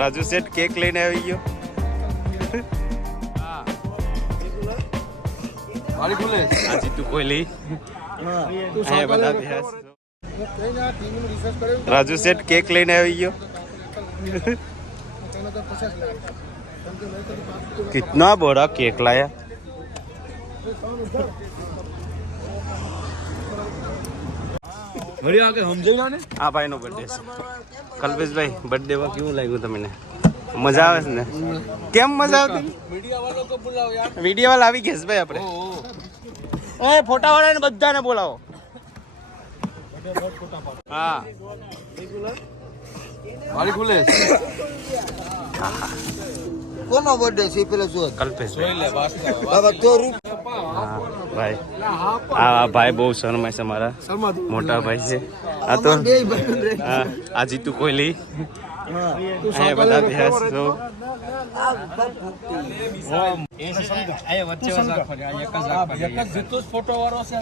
રાજુ સેઠ cake લઈને આવી ગયો. જીતુ કોહલી રાજુ સેઠ કેક લઈને આવી ગયો. कितना बड़ा केक लाया. આ ભાઈ નો બર્થડે છે. કલ્પેશભાઈ બર્થડે માં કેવું લાગ્યું તમને? મજા આવે છે ને? કેમ મજા આવતી? વિડીયો વાળા આવી ગયા ભાઈ આપણે. એ ફોટા વાળા ને બધાને બોલાવો. હા વાળી ખુલે કોનો બર્થડે છે પેલો જો કલ્પેશ બાબા તો ભાઈ આ ભાઈ બહુ શરમાય છે. મારા મોટા ભાઈ છે. આ તો આ જીતુ કોહલી બધા બેસ તો ફોટો વાળો છે.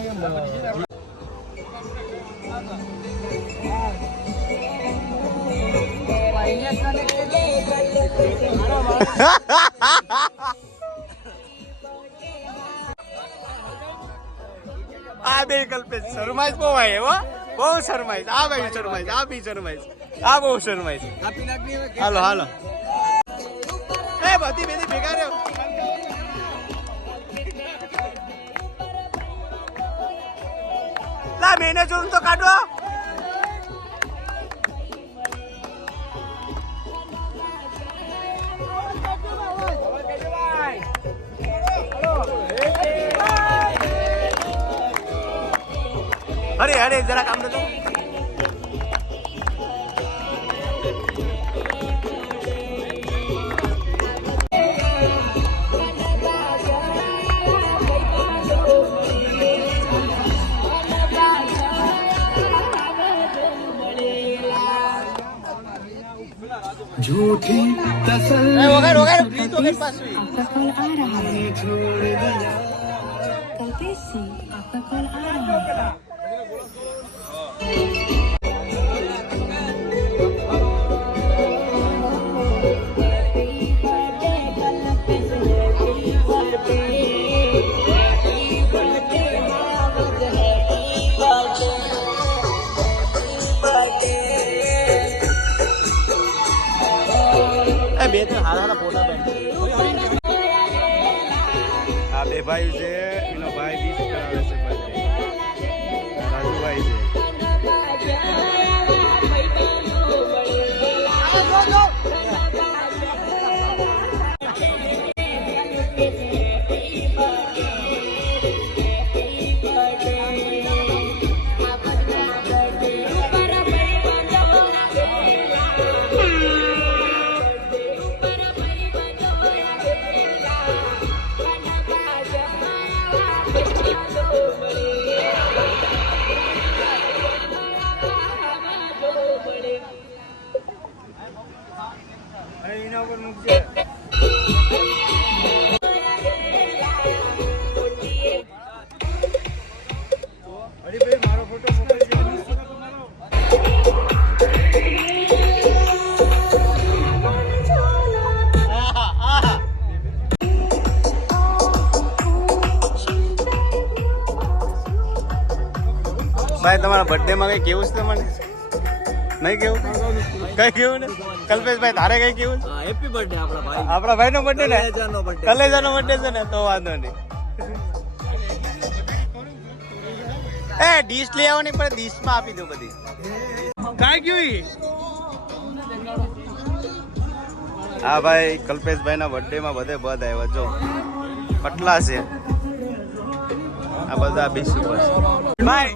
આ બે કલ્પેશ શરમાય બહુ ભાઈ એવો બહુ શરમાય. આ ભાઈ શરમાય, આ બી શરમાય, આ બહુ શરમાય. હાલો હાલો એ બધી બેની ભેગા રહ્યો. લા મેને જોમ તો કાઢો. अरे अरे जरा काम दे दो. झूठी तसल्ली आपका कॉल आ रहा है. कल्पेश सिंह आपका कॉल आ रहा है. બે તો હારા ફોટા બેન. આ બે ભાઈ છે. એનો ભાઈ બી કરાવે છે બર્થડે. રાજુભાઈ છે. ભાઈ તમારા બર્થડે માં કઈ કેવું છે મને? નહીં કેવું? કઈ કેવું ને? કલ્પેશભાઈ તારે કઈ કેવું? હેપી બર્થડે આપણા ભાઈ નો બર્થડે ને? કલેજાનો બર્થડે છે ને તો વાંધો નહીં. એ ડીશ લઈ આવવાની પણ ડીશ માં આપી દો બધી. કાઈ કેવી? હા ભાઈ કલ્પેશભાઈ ના બર્થડે માં બધે બધ આવ્યા જો પટલા છે. આ બધા બી સુપર છે. ભાઈ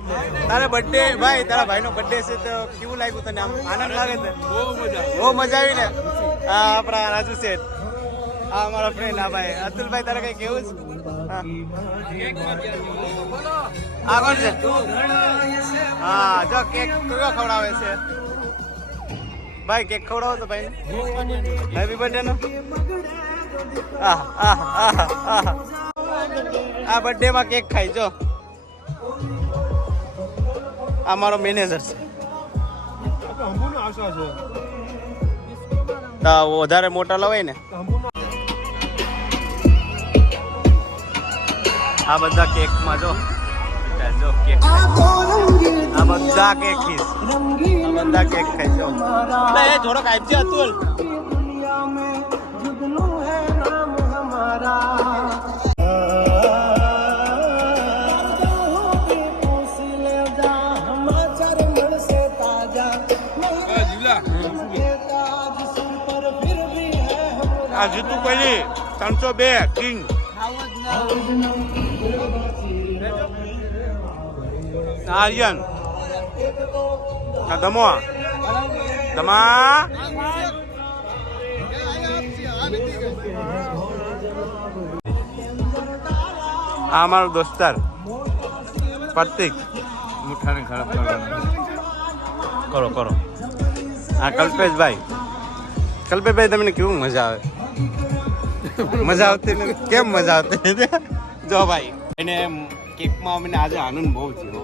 તારા બર્થડે ભાઈ તારા ભાઈ નો બર્થડે છે તો કેવું લાગ્યું તને? આમ આનંદ લાગે છે? બહુ મજા આવી ને? હા આપણા રાજુ શેઠ હા અમારા ફ્રેન્ડ. હા ભાઈ અતુલભાઈ તારે કઈ કેવું છે? હા કોણ છે? હા જો કેક કયો ખવડાવે છે ભાઈ? કેક ખવડાવો તો ભાઈ હેપી બર્થડે નો. આ બર્થડે માં કેક ખાઈ જો. આ મારો મેનેજર છે. તો વધારે મોટા લવાય ને. આ બધા કેકમાં જો કેક, આ બધા કેક ખીસ, આ બધા કેક ખાઈ જો. એ થોડોક આપજે અતુલ. આ જીતુ પહેલી 302 કિંગ. આર્યન દમા આ અમારો દોસ્તાર પ્રતિક. મુઠાને ખરાબ કરો કરો. હા કલ્પેશભાઈ. કલ્પેશભાઈ તમને કેવું મજા આવે? મજા આવતી નથી? કેમ મજા આવતી નથી? જો ભાઈ એને કેકમાં અમને આજે આનંદ બહુ થયો.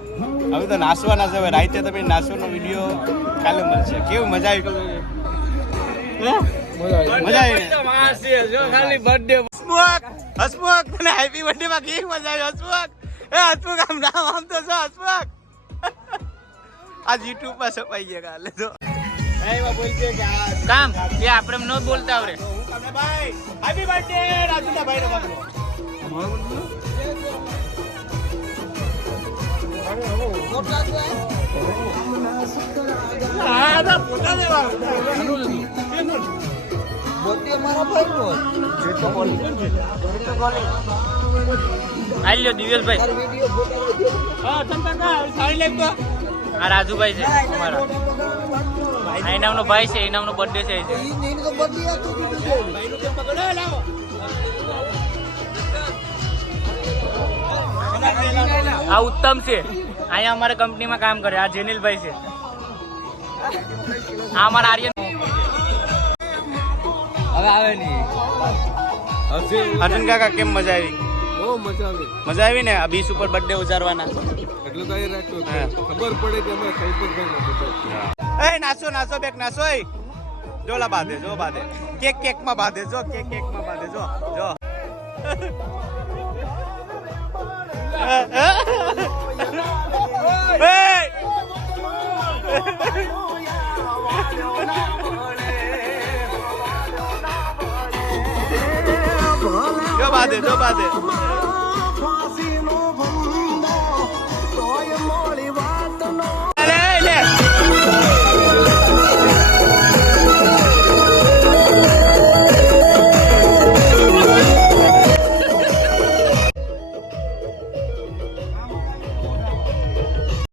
હવે તો નાસવાના છે. હવે રાતે તમે નાસવાનો વિડીયો કાલે મળશે. કેવું મજા આવી? મજા આવી બર્થડે હસમુખ તને હેપી બર્થડે માં કેવી મજા આવી હસમુખ? એ હસમુખ આમ નામ આમ તો છો હસમુખ. આ યુટ્યુબ પર છપાઈ ગયા કાલે તો. કામ એ આપણે ન બોલતા આવડે. ભાઈ હેપી બર્થડે રાજુના ભાઈ નો બાપનો. આલ્યો દિવેલભાઈ. આ રાજુભાઈ છે અમારા. આ ઇનામનો ભાઈ છે. ઇનામનો બર્થડે છે. આ ઉત્તમ છે. અહીંયા અમારે કંપનીમાં કામ કરે. આ જેનિલભાઈ છે. આ અમારા આર્યન. હવે આવે નહીં. અર્જુન કાકા કેમ મજા આવી? બહુ મજા આવી. મજા આવી ને? આ 20 ઉપર બર્થડે ઉજારવાના. એટલે તો એ રાખ્યો ખબર પડે કે અમે કલ્પેશભાઈ એ નાચો નાચો બેક નાચો. એ જોલા બાંધે જો બાંધે કેક માં બાંધે જો કેક માં બાંધે જો જો. જો બાંધે જો બાંધે.